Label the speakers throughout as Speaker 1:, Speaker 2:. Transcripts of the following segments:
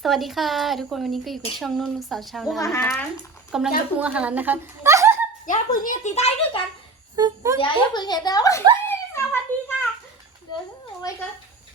Speaker 1: สวัสดีค่ะทุกคนวันนี้ก็อยู่กับช่องนุ่นลูกสาวชาว
Speaker 2: ปรุง
Speaker 1: นา
Speaker 2: อา
Speaker 1: นะคะ
Speaker 2: หาร
Speaker 1: กำลังจะปรุงอาหารนะคะ
Speaker 2: อย่าพึ่งเนี่ยตีใต้ด้วยกันอย่าพึ่งเห็นเด้อสวัสดีค่ะเดี๋ยวเอาไว้กัน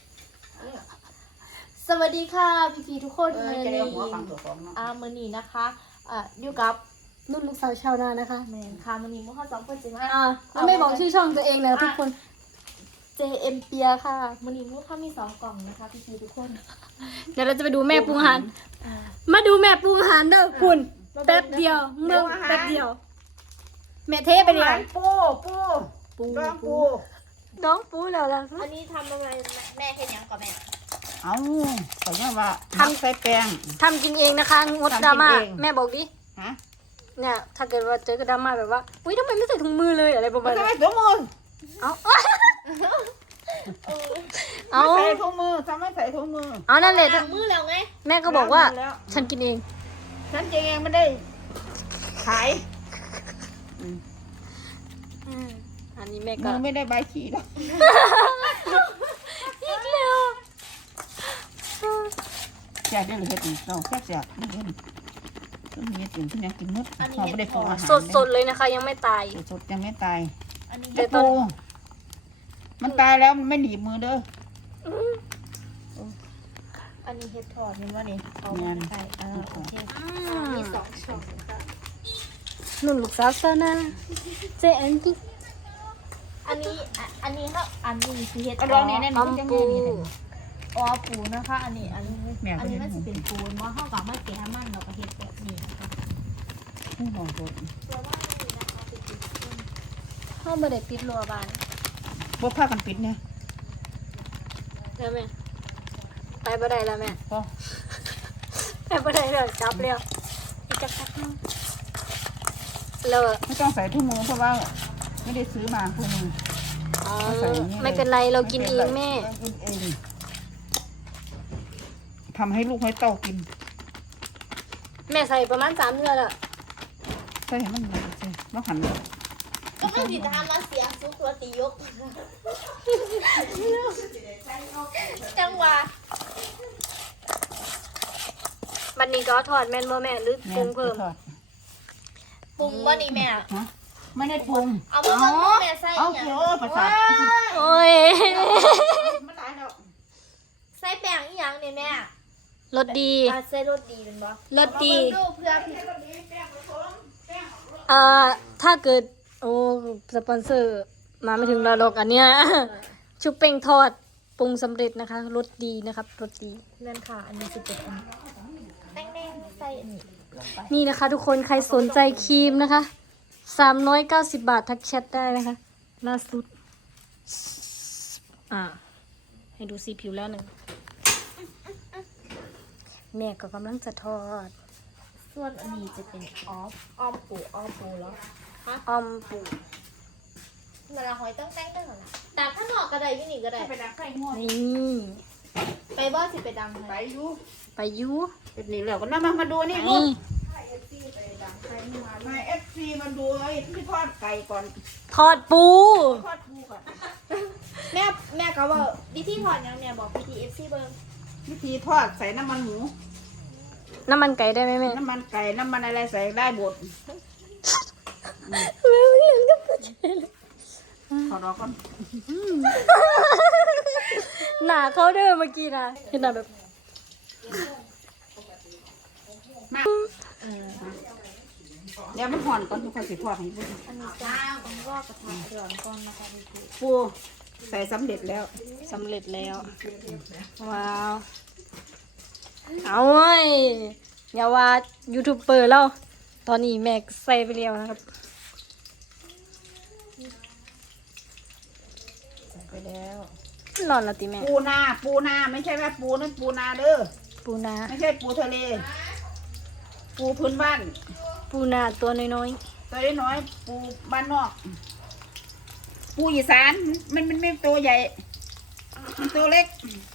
Speaker 1: สวัสดีค่ะพี่ๆทุกคน
Speaker 2: จะได้หัวฟังตัวของเนาะ
Speaker 3: มือนี้นะคะอยู่กับ
Speaker 1: นุ่นลูกสาวชาวนานะคะ
Speaker 3: แมนค่ะมือนี้มื่อเข้าสองคนจริงไหม
Speaker 1: แล้วไม่บอกชื่อช่องตัวเองเลยทุกคน
Speaker 3: JM เปียค่ะมือนี้มื่อเข้ามี2 กล่องนะคะพี่ๆทุกคน
Speaker 1: เดี๋ยวเราจะไปดูแม่ปรุงอาหารมาดูแม่ปรุงอาหารเด้อคุณแป๊บเดียวเมื่อแป๊บเดียว แม่เทไปเลย
Speaker 2: ปูดองปู
Speaker 1: น้องปูแล้วล่ะ
Speaker 3: อันนี้ทำอะไรแม่เห็นยังก่อนแม่
Speaker 2: เอาแต่ยังว่าทำใส่แป้ง
Speaker 1: ทำกินเองนะคะงดดราม่า
Speaker 2: ทำกินเอง
Speaker 1: แม่บอกดิ
Speaker 2: ฮะ
Speaker 1: เนี่ยถ้าเกิดว่าเจอกับดราม่าแบบว่าอุ้ยทำไมไม่ใส่ถุงมือเลยอะไรประมาณ
Speaker 2: ทำ
Speaker 1: นั้
Speaker 2: ไม
Speaker 1: น
Speaker 2: ถุงมือ
Speaker 1: เอา
Speaker 2: ไม่ใส่ถุงมือทำไมใส่ถุงมือ
Speaker 1: เอานั่นแหละ
Speaker 3: ล้างมือแล้วไง
Speaker 1: แม่ก็บอกว่า
Speaker 2: ล้างมือแล้ว
Speaker 1: ฉันกินเอง
Speaker 2: ฉันเองไม่ได้ขาย
Speaker 1: อันนี้แม่
Speaker 2: มื
Speaker 1: ก็
Speaker 2: อไม่ได้ใบขี่หรอก
Speaker 1: อีกแล้ว
Speaker 2: แจกได้เลยเฮ็ดอีกเราแจกนี่เห็นต้องมีสิ่งที่ยังกินมดเขาไม่ได้ปรุงอาหาร
Speaker 1: สดๆเลยนะคะ ยังไม่ตาย
Speaker 2: สดยังไม่ตาย
Speaker 3: อันนี้
Speaker 1: แต่
Speaker 2: ไอ้ปูมันตายแล้วมันไม่หนีบมือเด้อ
Speaker 3: อันนี้เฮ็ดทอดนี่ว่านี่เอา
Speaker 2: แม่น
Speaker 3: ใส่โอเคมี2 ช่องค่ะ
Speaker 1: นุ่นลูกสาวซานาเจแอนกี้
Speaker 3: อันนี้ครับอันนี้คือเฮ็ด
Speaker 2: ก็ลองนี่แน่น
Speaker 1: หอม
Speaker 2: ยัง
Speaker 1: ปู
Speaker 2: ไงนี่เลย
Speaker 3: ปูนะคะ อันนี้
Speaker 2: แม่ก็
Speaker 3: อันนี้
Speaker 2: เฮ็ด
Speaker 3: มันจะเป็นปูนว่าเข้ากับมะแกมันเราก็เฮ็ดแบบนี้นะคะ
Speaker 2: ผู้หอมสด
Speaker 3: ตัวว่านี่นะคะเป็นปูน
Speaker 1: ห้องบ่ได้ปิดรั้วบ้าน
Speaker 2: พวกผ้ากันปิดเนี่ย
Speaker 1: แล้วแม่ไปบ่ได้แล้วแม่
Speaker 2: พอ
Speaker 1: ไปบ่ได้เลยจับแล้วอีกจักนึงแล้ว
Speaker 2: ไม่ต้องใส่ถุงมือเพราะว่าไม่ได้ซื้อมาพวกนึง
Speaker 1: อ๋อไม่เป็นไรเรากินเองแม่
Speaker 2: เรากินเองทำให้ลูกให้เต้ากิน
Speaker 1: แม่ใส่ประมาณ3 เดือนละ
Speaker 2: ใส่ให้มันเลยสิแล้วหั่น
Speaker 3: ก็ไม่ผิดทำมาเสียซุปตัวตียกจังหวะ
Speaker 1: บัดนี้ก็ทอดแม่นบ่แม่หรือปรุงเพิ่ม
Speaker 2: ทอด
Speaker 3: ปรุงว่านี่แม่
Speaker 2: ฮะไม่ได้ปรุง
Speaker 3: เอามาต้มแม่ใส่
Speaker 2: เอา
Speaker 3: อย่าง
Speaker 2: เกี่ยวประสาท
Speaker 1: โอ้ย
Speaker 2: มันตายแล้ว
Speaker 3: ใส่แป้งอีหยังเนี่ยแม่
Speaker 1: รสดี
Speaker 3: ใส่รสดีเป็นบ่
Speaker 1: รสดี
Speaker 3: ดูเพื่อ
Speaker 1: ถ้าเกิดโอ้สปอนเซอร์มาไม่ถึงเราหรอกอันเนี้ย ชุบเป้งทอดปรุงสำเร็จนะคะรสดีนะครับรสดี
Speaker 3: นั่นค่ะอันนี้จะเป็นแป้งใส่อันนี้ลงไป
Speaker 1: นี่นะคะ ทุกคนใครสนใจครีมนะคะ390 บาททักแชทได้นะคะล่าสุดให้ดูสีผิวแล้วหนึ่งแม่ก็กำลังจะทอด
Speaker 3: ส่วนอันนี้จะเป็นอ้อมปูแล้ว
Speaker 1: ออมปู
Speaker 3: เวลาหอยตั้งแต่งนะแต่ถ้านอกก็ได้ยี่นี่ก็ได้
Speaker 2: ไปดักไข่ง่วง
Speaker 1: นี่
Speaker 3: ไปบ่สิไปดัง
Speaker 2: ไปอยู่
Speaker 1: ไปยู
Speaker 2: เป็นนี่แล้วก็น่ามาดูนี่
Speaker 1: นี่
Speaker 2: ลูกมาเอฟซีมาดูไอ้ที่ทอดไก่ก่อน
Speaker 1: ทอดปู
Speaker 2: ทอดปูก่อน
Speaker 3: แม่ก็ว่าวิธีถอดยังแม่บอกวิธี FC เบิ่ง
Speaker 2: วิธีทอดใส่น้ำมันหมู
Speaker 1: น้ำมันไก่ได้ไหมแม่
Speaker 2: น้ำมันไก่น้ำมันอะไรใส่ได้หมด
Speaker 1: แม่เพิ่งเห็นกับเชล
Speaker 2: ขอรอก่อน
Speaker 1: หนาเขาเด้อเมื่อกี้นะเห็นหนาแบบ
Speaker 2: มาเดี๋ยวมันห่อนก่อนทุกคนสิทอดให้ดู
Speaker 3: อันนี้จ้าต้องรอกระทะเดือดก่อนนะคะพี่
Speaker 2: ปูใส่สำเร็จแล้ว
Speaker 1: สำเร็จแล้ว ว้าว เอาเว้ยอย่าว่ายูทูบเบอร์แล้ว ตอนนี้แม่ใส่ไปแล้วนะครับ
Speaker 2: ใส่ไปแล้ว
Speaker 1: นอนและติแม่
Speaker 2: ปูนาไม่ใช่ว่าปูนั่นปูนาเด้อ
Speaker 1: ปูนา
Speaker 2: ไม่ใช่ปูทะเล ปูพื้นบ้าน
Speaker 1: ปูนาตัวน้อย
Speaker 2: ตัวน้อยๆปูบ้านนอก ปูอีสานมันไม่ตัวใหญ่ มันตัวเล็ก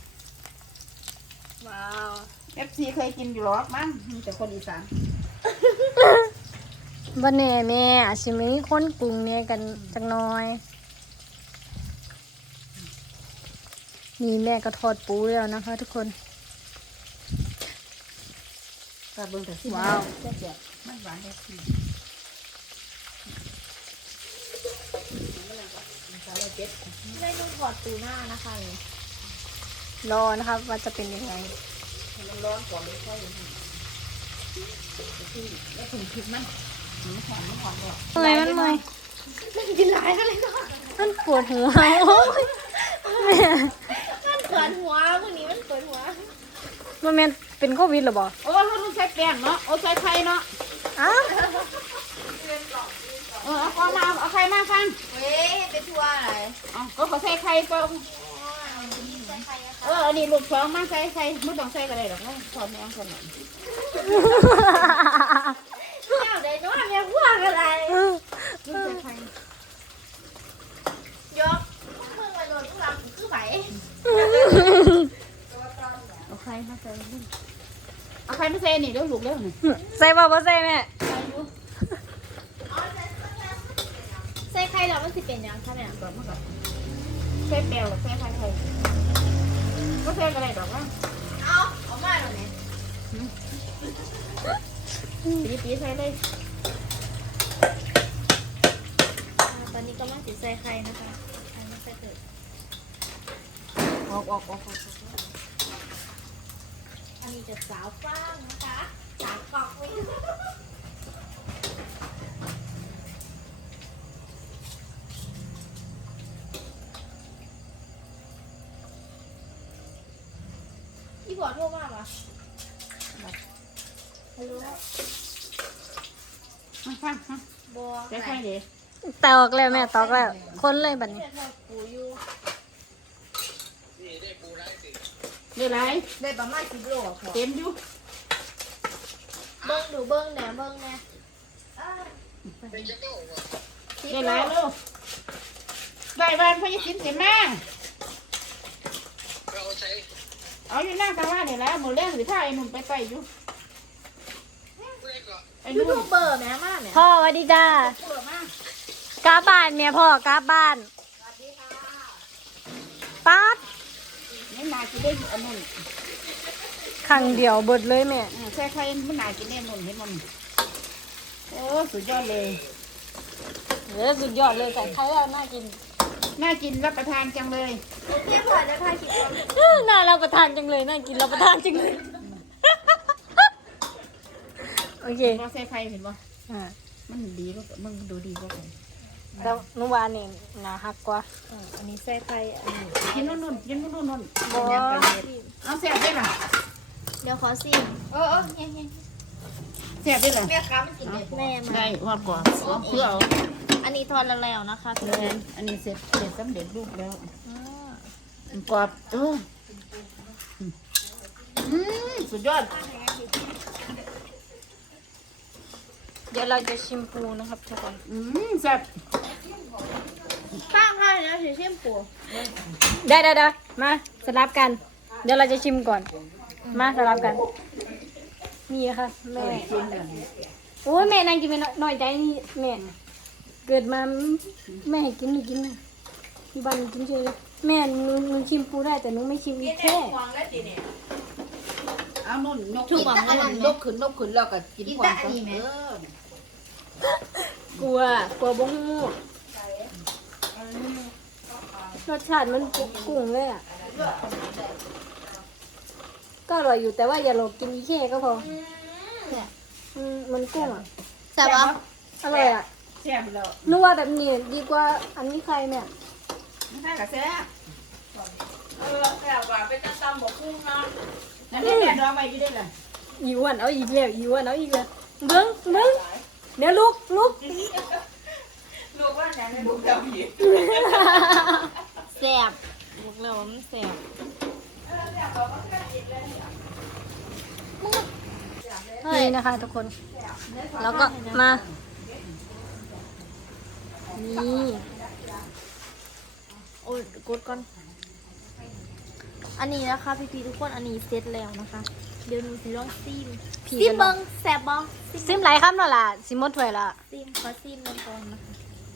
Speaker 1: ๆ ว้าว
Speaker 2: FC เคยกินอยู่หรอกมั้งมีแต่คนอีสาน
Speaker 1: บ้านแน่แม่อาจจะมีคนกรุงเนี่ยกันจักหน้อย นี่แม่ก็ทอดปูแล้วนะคะทุกคน
Speaker 2: ก็เบิ่งแต่สิ
Speaker 1: ว้าว
Speaker 2: แซ่บๆมันหวานได้ที่
Speaker 3: เมนูถอดตูหน้านะคะนี่
Speaker 1: รอนะครับว่าจะเป็นยังไง
Speaker 2: ให้มันร้อนก่อนไม่ใช่แล้วถึงพริกมันหอมด้วย
Speaker 1: เมื่อยมันเมื่อย
Speaker 3: มันกินหลายกันเลยเนาะ
Speaker 1: มันปวดหัวโอ้ย
Speaker 3: มันปวดหัววันนี้มันปวดหัว
Speaker 1: มันแม่นเป็นโควิดหรอบ่
Speaker 2: โอ้เราต้องใช้แป้งเนาะโอ้ใช้ไข่เนาะ
Speaker 1: อ้าว
Speaker 2: เอาก้อนมาเอาไข่มาฟัง
Speaker 3: เว้ยไปทัวร์อะไร
Speaker 2: เอาก็ใส่ไข่ก็อันนี้ลูกช้องมาใส่ไม่ต้องใส่ก็ได้หรอกนะถอดแมงคนหน่อย
Speaker 3: เจ้าได้เนาะแม่พวกอะไร
Speaker 2: ลูกใส่ไข่
Speaker 3: ยกเพิ่งมาโดนทุกลำคือไหว
Speaker 2: เอาไข่มาใส่เอาไข่มาใส่นี่เร็วลูกเร็วหน่อย
Speaker 1: ใส่บ่บ่ใส่แม่
Speaker 2: ใส่ดู
Speaker 3: ใส่ไข่แล้วมันสิเป็นยังคะแม่
Speaker 2: ก่อนมาก่อนใส่แป้งหรือใส่ไข่ก็ใส่ก็ได้ดอกนะ
Speaker 3: เอามาหน่อยเนี่ย
Speaker 2: ปีใส่เลย
Speaker 3: ตอนนี้กำลังติดใส่ไข่นะคะไข่ไม่ใส่เกิด
Speaker 2: ออก
Speaker 3: อันนี้จะสาวฟ้างนะคะสาวกอกไว้พี่บอโทรมาปะฮัลโหล
Speaker 2: มาฟังฮะ
Speaker 3: บอ
Speaker 2: ใส่ไข่เดี๋ยว
Speaker 1: ตอกแล้วแม่ตอกแล้วคนเลยบัดนี้
Speaker 3: เพื่อนเราปูอยู่
Speaker 2: เดี๋ยวไร
Speaker 3: ได้ประมาณ10 โลค่ะ
Speaker 2: เต็มอยู่
Speaker 3: เบิ้งดูเบิ้งแหน่เบิ้งแหน่
Speaker 2: เดี๋ยวไรลูกได้บ้านพ่อจะกินเต็มแม่เอาอยู่นั่งกันว่าเดี๋ยวแล้วหมูเลี้ยงหรือถ้าไอ้หนุ่มไปอยู่ไอ้
Speaker 3: ยู
Speaker 2: นุ่
Speaker 3: ทู
Speaker 2: ม
Speaker 3: บเบอร์แม่มากเนี่ย
Speaker 1: พ่อสวัสดีจ้า
Speaker 2: เปิดมาก
Speaker 1: ลับบ้านเมียพ่อกลับบ้านป๊าด
Speaker 2: นี่นากินได้อันนุ่น
Speaker 1: ครั้งเดียวเบิดเลยแม่
Speaker 2: ใช่ใครมันนากินได้นุ่นเห็นมันโอ้สุดยอดเลย
Speaker 1: สุดยอดเลยแต่ใครเอาน่ากิน
Speaker 2: น่ากินรับประทานจังเลย
Speaker 3: เที่ยงผ่านจะถ่ายคลิปก่อน
Speaker 1: น่ารับประทานจังเลยน่ากินรับประทานจังเลย โอเค
Speaker 2: พอใส่ไข่เห็นป่ะ
Speaker 1: อ่า
Speaker 2: มันดีก็มันดูดีกว่ากัน
Speaker 1: แล้วนุวานนี่น่าฮักกว่า
Speaker 3: อันนี้ใส่ไข่อันนี้
Speaker 2: กินนุ่นกินนุ่น
Speaker 1: บ่
Speaker 2: เอาแซ่บได้หรอ
Speaker 3: เดี๋ยวขอซิมเนี่ย
Speaker 2: แซ่บได้หรอ
Speaker 3: แม่ค้ามันกินได้แม่มา
Speaker 2: ได้ทอดก่อนเพื่อเอา
Speaker 3: อันนี้ทอดแล้วนะคะทุก
Speaker 2: เล
Speaker 3: ค
Speaker 2: ย
Speaker 3: น
Speaker 2: อันนี้เสร็จสำเร็จรูปแล้วกรอบสุดยอด
Speaker 1: เดี๋ยวเราจะชิมปูนะครับทุกคน
Speaker 2: แซ่บ
Speaker 3: ป้างค่ะแล้วถือชิมปู
Speaker 1: ได้มาสลับกัน เดี๋ยวเราจะชิมก่อน มาสลับกันนี่นะคะแม่โอ้ยแม่นั่งกินไปหน่อยใจนี่แม่เกิดมาแม่ให้กินไม่กินนะที่บ้านหนูกินเฉยเลยแม่หนูชิมปูได้แต่หนูไม่ชิมอีกแค่
Speaker 2: เอานุ่นนกขึ้นนกขึ้นแล้วก็กินพร้อมกัน
Speaker 1: กลัวบ้งมูรสชาติมันกุ้งเลยอ่ะก็อร่อยอยู่แต่ว่าอย่าหลงกินอีแค่ก็พอมันกุ้งอ่ะ
Speaker 3: แซ่บปะ
Speaker 1: อร่อยอ่ะ
Speaker 2: แซ่บแล้ว
Speaker 1: นึกว่าแบบนี้ดีกว่าอันนี้ใครเนี่ย
Speaker 2: ไม่ได้กับแซ่บ
Speaker 4: แซ่บว่าเป็นตำบอกคุ้งเนาะ
Speaker 2: นั่นแหละรอไว้อยู่ได้เลย
Speaker 1: อีวันเอาอีกแล้วอีวันเอาอีกแล้วเบิ้งเดี๋ยวลุก
Speaker 4: ลูกว่าไหนในบุกเจ้าผี
Speaker 3: แซ่บบอกแล้วว่ามันแซ่บ
Speaker 1: นี่นะคะทุกคน แล้วก็มา นี่
Speaker 3: โอ้ยกดก่อนอันนี้นะคะพี่ๆทุกคนอันนี้เสร็จแล้วนะคะ เดี๋ยวหนูสิลองซิม
Speaker 1: ผี
Speaker 3: ซิม
Speaker 1: กัน
Speaker 3: เบิ้งแซ่บบ่
Speaker 1: ซิมไหลครับเนาะล่ะซิมหมดถ้วยละ
Speaker 3: ซิมขอซิมเบิ้งก่อนนะคะ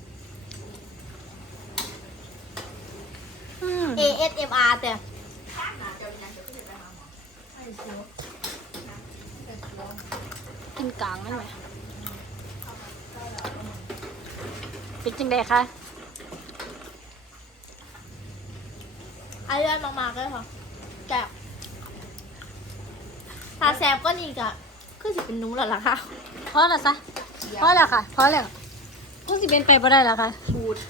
Speaker 3: ASMR แต่
Speaker 1: กินกลางนั่นไหมเป็นจังไดคะ
Speaker 3: ไอเลือนมากๆเลยค่ะแซ่บถ้าแซ่บก็นี่ก็คือสิเป็นหนูแล้วล่ะค่ะ
Speaker 1: พอแล้วซะพอแล้วค่ะพอแล้วคงสิเป็นไปบ่ได้แล้วค่ะ
Speaker 3: บูด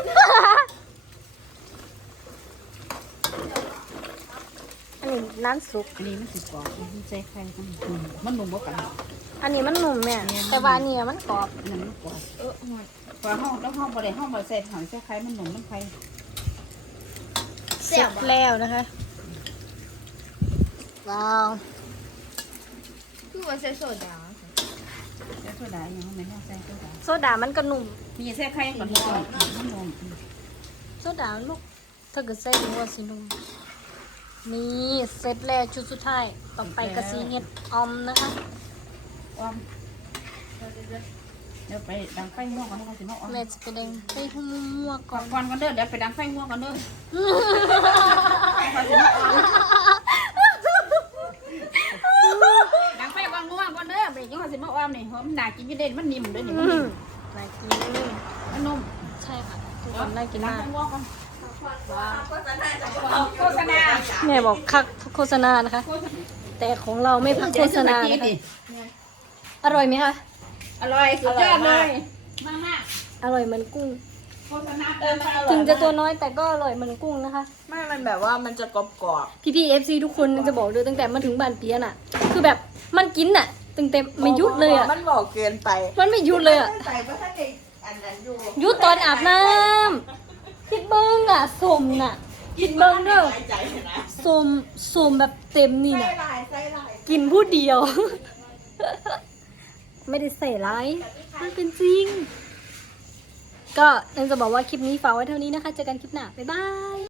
Speaker 1: อันนี้ร้านสุก
Speaker 2: อันนี้มันสิกรอบมันใส่ไข่มันหนุ่มบ่กัน
Speaker 1: อันนี้มันหนุ่มแม่แต่ว่าอันนี้มันกรอบ
Speaker 2: อันนั้นมันกรอบพอห้องแล้วห้องบ่ได้ห้องบ่ใส่ถังใส่ไข่มันหนุ่มมันไข่
Speaker 1: เสร็จแล้วนะคะว้าว
Speaker 3: คือมันใส่โซดา
Speaker 2: ใส่โซดาอย่างนั้นไม่ต้องใส่โซดา
Speaker 1: โซดามันก็หนุ่ม
Speaker 2: มีใส่ไข่ก่อนมันนุ่ม
Speaker 1: โซดาลูกถ้าเกิดใส่ถึงว่าสิหนุ่มนี่เสร็จแล้วชุดสุดท้ายต่อไปกระซีเห็ดออมนะคะ
Speaker 2: อ้อมเดี๋ยวไปดังไฟหัวก่อนนะสิเนาะ
Speaker 1: แม่จะไปแดงใส่หัวก่
Speaker 2: ก่
Speaker 1: อ
Speaker 2: อน นก่อนกันเด้อเดี๋ยวไปดังไฟหัวกันเด้อดังไฟก่อนหัวก่อนเด้อไปจังหวัดสิมาอ้อมนี่หอมหนากินยี่เด่นมันนิ่มเด้อนี่มันนิ่ม
Speaker 1: น่ากิน
Speaker 2: มันนุ่ม
Speaker 1: ใช่ค่ะทุกคนน่ากิน
Speaker 2: ดัง
Speaker 1: มาก
Speaker 2: ไฟหัวก่อน
Speaker 4: โฆษณาจะ
Speaker 2: โฆษณา
Speaker 1: แม่บอกคักโฆษณานะคะ แต่ของเราไม่พักโฆษณานะคะอร่อยไหมคะ
Speaker 2: อร่อยสุดยอดเลยมากมาก
Speaker 1: อร่อยเหมือนกุ้ง
Speaker 2: โฆษณาเติม
Speaker 1: ถึงจะตัวน้อยแต่ก็อร่อยเหมือนกุ้งนะคะ
Speaker 4: ไม่มันแบบว่ามันจะกรอบ
Speaker 1: พี่ๆ FC ทุกคนจะบอกเลยตั้งแต่มาถึงบ้านเปียน่ะ คือแบบมันกินน่ะตั้งแต่ไม่หยุดเลยอ่ะ
Speaker 4: มันบอกเกินไป
Speaker 1: มันไม่หยุดเลยอ่ะ
Speaker 4: ใส่เพราะถ้าเด็กอันนั้นอยู่
Speaker 1: หยุดตอนอาบน้ำคิดเบิ้งอ่ะสมน่ะคิดเบิ้งเด้อ
Speaker 4: ใจนะ
Speaker 1: สมแบบเต็มนี่
Speaker 4: ใส่
Speaker 1: น่ะ
Speaker 4: ลายใส่ลาย
Speaker 1: กินผู้เดียว ไม่ได้ใส่ร้ายมันเป็นจริง ก็ยังจะบอกว่าคลิปนี้ฝากไว้เท่านี้นะคะ เจอกันคลิปหน้า บ๊ายบาย